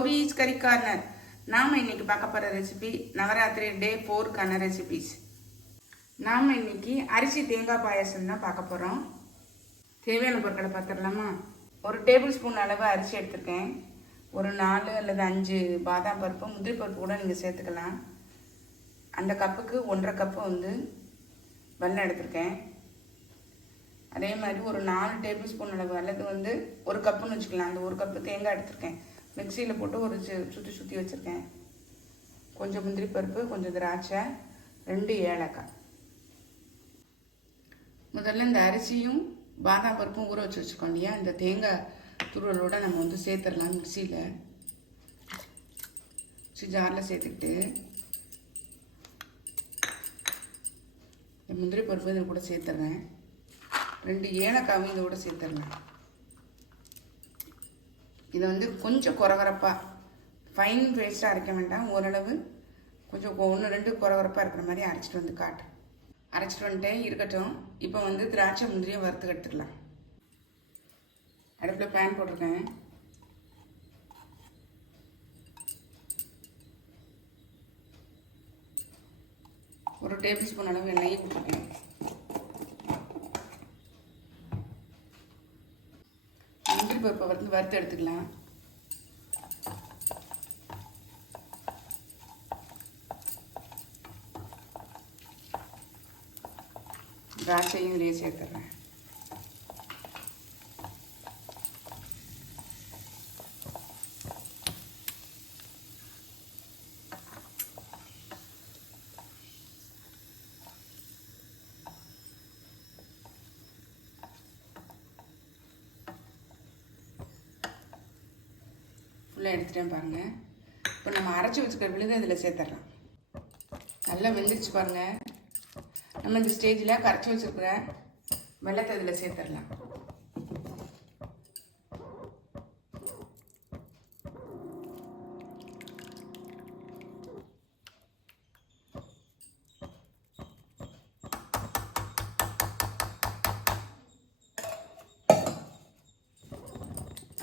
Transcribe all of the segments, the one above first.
கௌரிஸ் கறி கார்னர். நாம் இன்னைக்கு பார்க்க போகிற ரெசிபி நவராத்திரி டே 4க்கான ரெசிபிஸ். நாம் இன்னைக்கு அரிசி தேங்காய் பாயாசம் தான் பார்க்க போகிறோம். தேவையான பொருட்களை பார்த்துடலாமா? ஒரு டேபிள் ஸ்பூன் அளவு அரிசி எடுத்துருக்கேன். ஒரு 4 அல்லது 5 பாதாம் பருப்பு, முந்திரி பருப்பு கூட நீங்கள் சேர்த்துக்கலாம். அந்த கப்புக்கு 1.5 கப்பு வந்து வெல்லம் எடுத்திருக்கேன். அதே மாதிரி ஒரு 4 டேபிள் ஸ்பூன் அளவு அல்லது வந்து 1 கப்புன்னு வச்சுக்கலாம். அந்த 1 கப்பு தேங்காய் எடுத்திருக்கேன். மிக்சியில் போட்டு ஒரு சுற்றி வச்சுருக்கேன். கொஞ்சம் முந்திரி பருப்பு, கொஞ்சம் திராட்சை, 2 ஏலக்காய். முதல்ல இந்த அரிசியும் பாதாம் பருப்பும் ஊற வச்சுருக்கோம் இல்லையா, இந்த தேங்காய் துருவலோடு நம்ம வந்து சேர்த்துடலாம். மிக்சியில் ஜாரில் சேர்த்துக்கிட்டு முந்திரி பருப்பு இதில் கூட சேர்த்துட்றேன். 2 ஏலக்காயும் இதோட சேர்த்துடலாம். இதை வந்து கொஞ்சம் குறவரப்பாக, ஃபைன் பேஸ்ட்டாக அரைக்க வேண்டாம், ஓரளவு கொஞ்சம் 1-2 குறவரப்பாக இருக்கிற மாதிரி அரைச்சிட்டு வந்து அரைச்சிட்டு வந்துட்டேன். இருக்கட்டும். இப்போ வந்து திராட்சை முந்திரியை வறுத்து எடுத்துக்கலாம். அடுப்பில் பேன் போட்டிருக்கேன். ஒரு டேபிள் ஸ்பூன் அளவு எண்ணெய் ஊற்றிருக்கேன். முந்திரி பருப்பை வறுத்து எடுத்துக்கலாம். திராட்சையும் இதிலேயே சேர்த்துறேன். ஃபுல்லாக எடுத்துட்டேன் பாருங்கள். இப்போ நம்ம அரைச்சி வச்சுக்கிற விழுது இதில் சேர்த்துடலாம். நல்லா வெந்துருச்சு பாருங்கள். நம்ம இந்த ஸ்டேஜில் கரைச்சி வச்சுருக்கிற வெள்ளத்தை இதில் சேர்த்துடலாம்.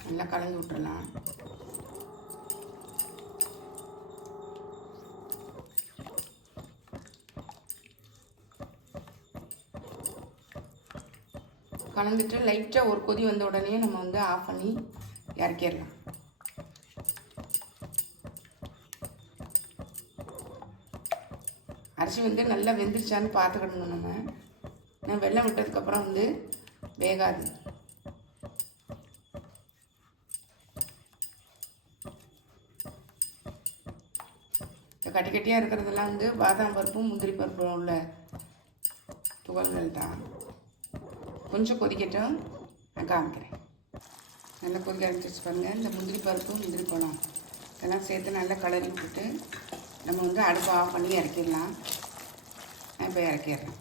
நல்லா கலந்து விட்டுறலாம். கலந்துட்டு லைட்டாக ஒரு கொதி வந்த உடனே நம்ம வந்து ஆஃப் பண்ணி இறக்கிடலாம். அரிசி வந்து நல்லா வெந்துருச்சான்னு பார்த்துக்கிடணும். நம்ம வெல்லம் விட்டதுக்கப்புறம் வந்து வேகாது. கட்டி கட்டியாக இருக்கிறதெல்லாம் வந்து பாதாம் பருப்பும் முந்திரி பருப்பும் உள்ள துகள்கள் தான். கொஞ்சம் கொதிக்கட்டும், நான் காமிக்கிறேன். நல்லா கொதிக்க ஆரம்பிச்சு பாருங்கள். இந்த முந்திரி பருப்பு, முந்திரி பழம் இதெல்லாம் சேர்த்து நல்லா கலரி விட்டுட்டு நம்ம வந்து அடுப்பை ஆஃப் பண்ணி இறக்கிடலாம். நான் இப்போ இறக்கிடுறேன்.